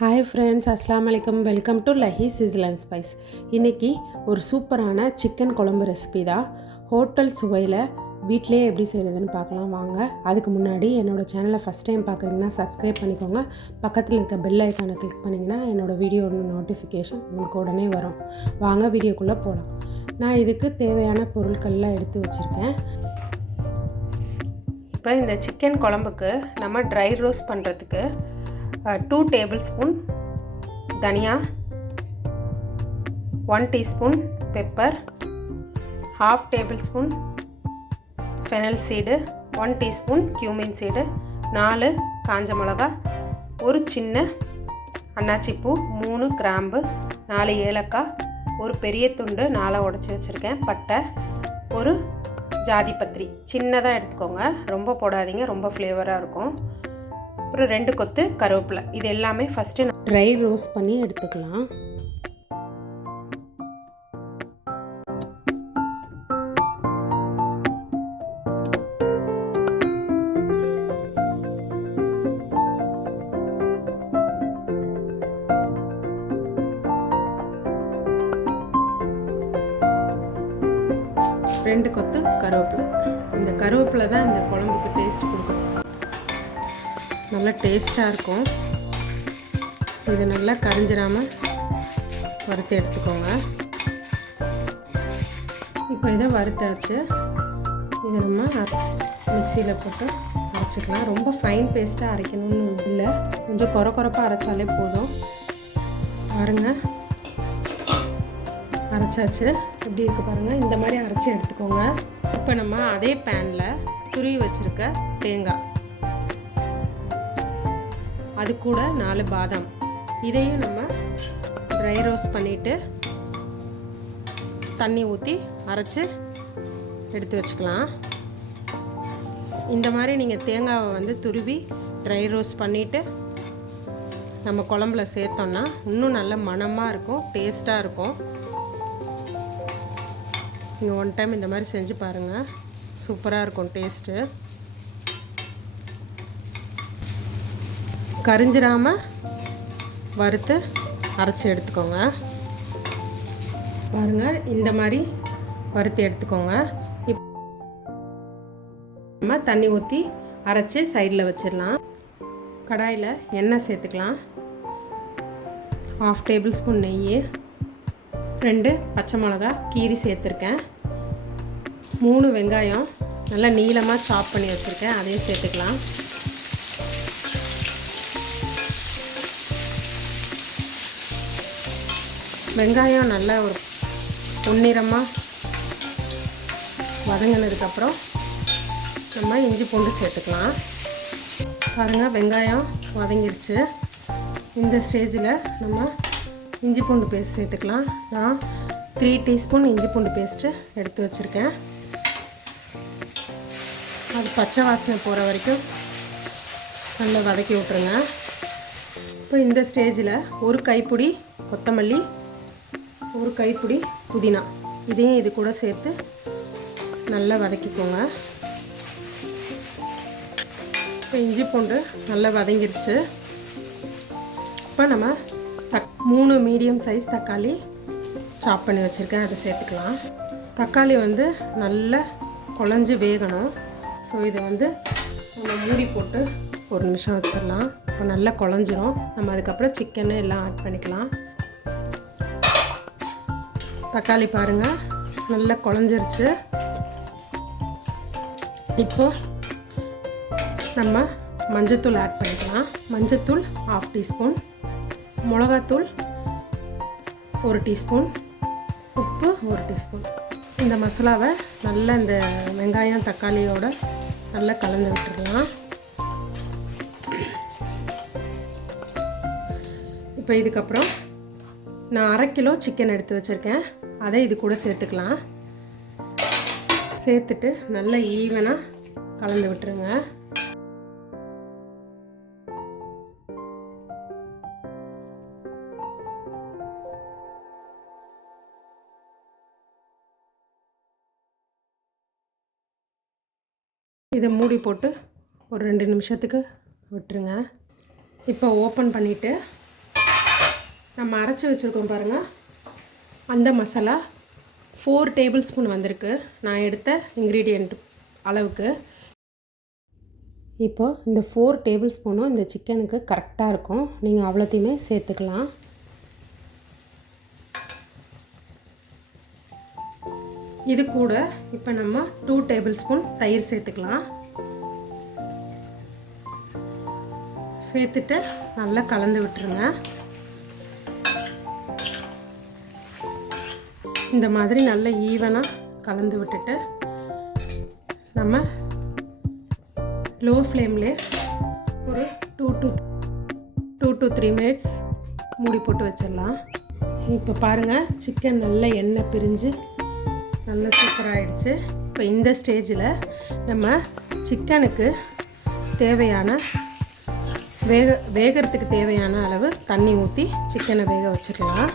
Hi friends அஸ்லாம் வலைக்கம் welcome to லஹி சிசில் ஸ்பைஸ் இன்றைக்கி ஒரு சூப்பரான சிக்கன் குழம்பு ரெசிபி தான். ஹோட்டல் சுவையில் வீட்டிலே எப்படி செய்கிறதுன்னு பார்க்கலாம். வாங்க அதுக்கு முன்னாடி என்னோடய சேனலை ஃபஸ்ட் டைம் பார்க்குறீங்கன்னா சப்ஸ்கிரைப் பண்ணிக்கோங்க. பக்கத்தில் இருக்க பெல் ஐக்கானை கிளிக் பண்ணிங்கன்னா என்னோடய வீடியோ நோட்டிஃபிகேஷன் உங்களுக்கு உடனே வரும். வாங்க வீடியோக்குள்ளே போகலாம் நான் இதுக்கு தேவையான பொருட்கள்லாம் எடுத்து வச்சுருக்கேன். இப்போ இந்த சிக்கன் குழம்புக்கு நம்ம ட்ரை ரோஸ்ட் பண்ணுறதுக்கு டூ டேபிள் ஸ்பூன் தனியா one teaspoon pepper half tablespoon fennel seed one teaspoon cumin seed நாலு காஞ்ச மிளகா ஒரு சின்ன அன்னாச்சிப்பூ மூணு கிராம்பு நாலு ஏலக்காய் ஒரு பெரிய துண்டு நாளாக உடச்சி வச்சுருக்கேன். பட்டை ஒரு ஜாதி பத்திரி. சின்னதாக எடுத்துக்கோங்க. ரொம்ப போடாதீங்க. ரொம்ப ஃப்ளேவராக இருக்கும். அப்புறம் ரெண்டு கொத்து கருவேப்பிலை. இது எல்லாமே ஃபஸ்ட்டு ட்ரை ரோஸ்ட் பண்ணி எடுத்துக்கலாம். ரெண்டு கொத்து கருவேப்பிலை. இந்த கருவேப்பிலை தான் இந்த குழம்புக்கு டேஸ்ட் கொடுக்கும். நல்லா டேஸ்ட்டாக இருக்கும். இது நல்லா கரைஞ்சிடாமல் வறுத்து எடுத்துக்கோங்க. இப்போ இதை வறுத்தாச்சு. இதை நம்ம மிக்சியில் போட்டு அரைச்சிக்கலாம். ரொம்ப ஃபைன் பேஸ்ட்டாக அரைக்கணும்னு இல்லை. கொஞ்சம் குறை குறைப்பாக அரைச்சாலே போதும். பாருங்கள் அரைச்சாச்சு. எப்படி இருக்குது பாருங்கள் இந்த மாதிரி அரைச்சி எடுத்துக்கோங்க. இப்போ நம்ம அதே பேனில் துருவி வச்சுருக்க தேங்காய். அது கூட நாலு பாதாம். இதையும் நம்ம ட்ரை ரோஸ்ட் பண்ணிவிட்டு தண்ணி ஊற்றி அரைச்சி எடுத்து வச்சுக்கலாம். இந்த மாதிரி நீங்கள் தேங்காவை வந்து துருவி ட்ரை ரோஸ்ட் பண்ணிவிட்டு நம்ம குழம்புல சேர்த்தோன்னா இன்னும் நல்ல மணமாக இருக்கும் டேஸ்ட்டாக இருக்கும். நீங்கள் ஒன் டைம் இந்த மாதிரி செஞ்சு பாருங்கள் சூப்பராக இருக்கும் டேஸ்ட்டு கரிஞ்சிடாமல் வறுத்து அரைச்சி எடுத்துக்கோங்க. பாருங்கள் இந்த மாதிரி வறுத்து எடுத்துக்கோங்க. இப் நம்ம தண்ணி ஊற்றி அரைச்சி சைடில் வச்சிடலாம். கடாயில் எண்ணெய் சேர்த்துக்கலாம். ஹாஃப் டேபிள் ஸ்பூன் நெய் ரெண்டு பச்சை மிளகா கீரி சேர்த்துருக்கேன். மூணு வெங்காயம் நல்லா நீளமாக சாப் பண்ணி வச்சுருக்கேன். அதையும் சேர்த்துக்கலாம். வெங்காயம் நல்லா ஒரு பொன்னிறமாக வதங்கினதுக்கப்புறம் நம்ம இஞ்சி பூண்டு சேர்த்துக்கலாம். பாருங்கள் வெங்காயம் வதங்கிடுச்சு இந்த ஸ்டேஜில் நம்ம இஞ்சி பூண்டு பேஸ்ட் சேர்த்துக்கலாம். நான் த்ரீ டீஸ்பூன் இஞ்சி பூண்டு பேஸ்ட்டு எடுத்து வச்சுருக்கேன். அது பச்சை வாசனை போகிற வரைக்கும் நல்லா வதக்கி விட்ருங்க இப்போ இந்த ஸ்டேஜில் ஒரு கைப்பிடி கொத்தமல்லி ஒரு கைப்பிடி புதினா. இதையும் இது கூட சேர்த்து நல்லா வதக்கிக்கோங்க. இப்போ இஞ்சி பூண்டு நல்லா வதங்கிருச்சு. இப்போ நம்ம தக் மூணு மீடியம் சைஸ் தக்காளி சாப் பண்ணி வச்சுருக்கேன். அதை சேர்த்துக்கலாம். தக்காளி வந்து நல்லா குழஞ்சி வேகணும். ஸோ இதை வந்து நம்ம மூடி போட்டு ஒரு நிமிஷம் வச்சிடலாம். இப்போ நல்லா குழஞ்சிரும். நம்ம அதுக்கப்புறம் சிக்கனு எல்லாம் ஆட் பண்ணிக்கலாம். தக்காளி பாருங்கள் நல்லா குழஞ்சிருச்சு. இப்போ நம்ம மஞ்சத்தூள் ஆட் பண்ணிக்கலாம். மஞ்சத்தூள் ஆஃப் டீஸ்பூன் மிளகாத்தூள் ஒரு டீஸ்பூன் உப்பு ஒரு டீஸ்பூன் இந்த மசாலாவை நல்லா இந்த வெங்காயம் தக்காளியோட நல்லா கலந்து விட்டுடலாம். இப்போ இதுக்கப்புறம் நான் அரை கிலோ சிக்கன் எடுத்து வச்சுருக்கேன். அதை இது கூட சேர்த்துக்கலாம். சேர்த்துட்டு நல்லா ஈவனாக கலந்து விட்டுருங்க. இதை மூடி போட்டு ஒரு ரெண்டு நிமிஷத்துக்கு விட்டுருங்க. இப்போ ஓப்பன் பண்ணிவிட்டு நம்ம அரைச்சி வச்சுருக்கோம் பாருங்கள் அந்த மசாலா ஃபோர் டேபிள் ஸ்பூன் வந்திருக்கு. நான் எடுத்த இன்க்ரீடியண்ட் அளவுக்கு. இப்போ இந்த ஃபோர் டேபிள் ஸ்பூனும் இந்த சிக்கனுக்கு கரெக்டாக இருக்கும். நீங்கள் அவ்வளோத்தையுமே சேர்த்துக்கலாம். இது கூட இப்போ நம்ம டூ டேபிள் ஸ்பூன் தயிர் சேர்த்துக்கலாம். சேர்த்துட்டு நல்லா கலந்து விட்டுருங்க. இந்த மாதிரி நல்ல ஈவனாக கலந்து விட்டுட்டு நம்ம லோ ஃப்ளேம்லே ஒரு two two two to three minutes மூடி போட்டு வச்சிடலாம். இப்போ பாருங்கள் சிக்கன் நல்ல எண்ணெய் பிரிஞ்சு நல்லா சூப்பராகிடுச்சு இப்போ இந்த ஸ்டேஜில் நம்ம சிக்கனுக்கு தேவையான வேக வேகிறதுக்கு தேவையான அளவு தண்ணி ஊற்றி சிக்கனை வேக வச்சுக்கலாம்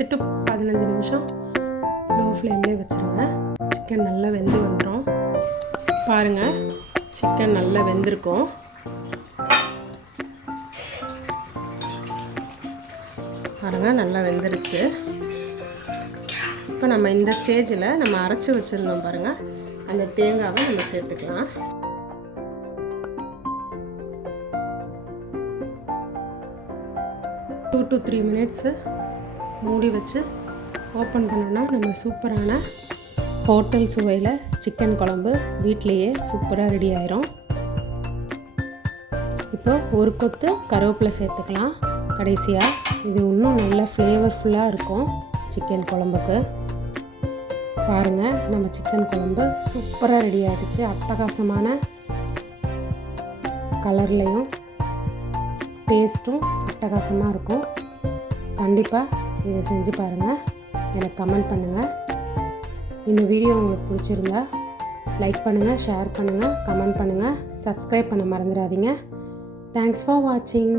பத்து டு பதினஞ்சு நிமிஷம் லோ ஃப்ளேம்லேயே வச்சுருங்க. சிக்கன் நல்லா வெந்து வந்துடும் பாருங்கள் சிக்கன் நல்லா வெந்திருக்கும். பாருங்கள் நல்லா வெந்துருச்சு. இப்போ நம்ம இந்த ஸ்டேஜில் நம்ம அரைச்சி வச்சுருந்தோம் பாருங்கள் அந்த தேங்காவை நம்ம சேர்த்துக்கலாம். டூ டு த்ரீ மினிட்ஸு மூடி வச்சு ஓப்பன் பண்ணோன்னா நம்ம சூப்பரான ஹோட்டல் சுவையில் சிக்கன் குழம்பு வீட்லேயே சூப்பராக ரெடி ஆயிரும். இப்போ ஒரு கொத்து கருவேப்பிலை சேர்த்துக்கலாம். கடைசியாக இது இன்னும் நல்ல ஃப்ளேவர்ஃபுல்லாக இருக்கும் சிக்கன் குழம்புக்கு. பாருங்கள் நம்ம சிக்கன் குழம்பு சூப்பராக ரெடி ஆகிடுச்சு அட்டகாசமான கலர்லேயும் டேஸ்ட்டும் அட்டகாசமாக இருக்கும். கண்டிப்பாக இதை செஞ்சு பாருங்கள் எனக்கு கமெண்ட் பண்ணுங்கள் இந்த வீடியோ உங்களுக்கு பிடிச்சிருந்தா லைக் பண்ணுங்கள் ஷேர் பண்ணுங்கள் கமெண்ட் பண்ணுங்கள் சப்ஸ்கிரைப் பண்ண மறந்துடாதீங்க. தேங்க்ஸ் ஃபார் வாட்சிங்